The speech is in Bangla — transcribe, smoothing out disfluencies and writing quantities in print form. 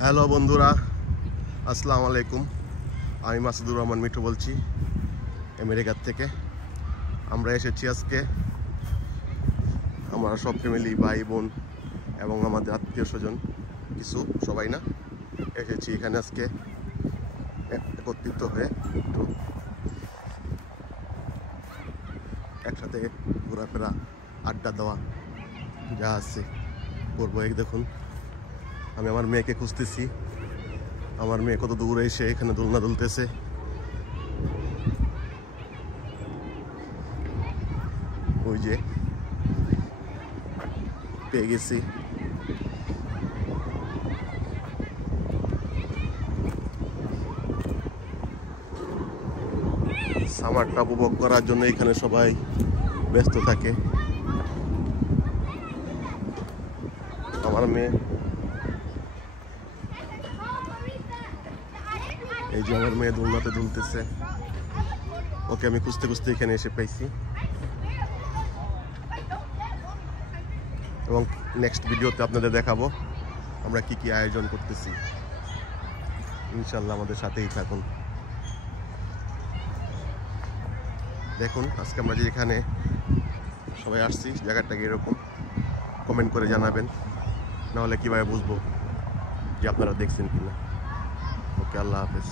হ্যালো বন্ধুরা, আসসালামু আলাইকুম। আমি মাসুদুর রহমান মিঠু বলছি আমেরিকার থেকে। আমরা এসেছি আজকে, আমরা সব ফ্যামিলি, ভাই বোন এবং আমাদের আত্মীয় স্বজন কিছু, সবাই না, এসেছি এখানে আজকে একত্রিত হয়ে একটু একসাথে ঘোরাফেরা, আড্ডা দেওয়া যা আছে করবো। এই দেখুন, আমি আমার মেয়েকে খুঁজতেছি। আমার মেয়ে কত দূরে এসে এখানে দোলনা দুলতেছে। ওই যে পেয়ে গেছি। সামারটা উপভোগ করার জন্য এখানে সবাই ব্যস্ত থাকে। আমার মেয়ে, এই যে আমার মেয়ে দোলনাতে দুলতেছে। ওকে আমি খুঁজতে খুঁজতে এখানে এসে পাইছি, এবং নেক্সট ভিডিওতে আপনাদের দেখাবো আমরা কি কি আয়োজন করতেছি। ইনশাল্লাহ আমাদের সাথেই থাকুন। দেখুন আজকে আমরা যে এখানে সবাই আসছি, জায়গাটাকে এরকম কমেন্ট করে জানাবেন, নাহলে কীভাবে বুঝবো যে আপনারা দেখছেন কিনা। ওকে, আল্লাহ হাফেজ।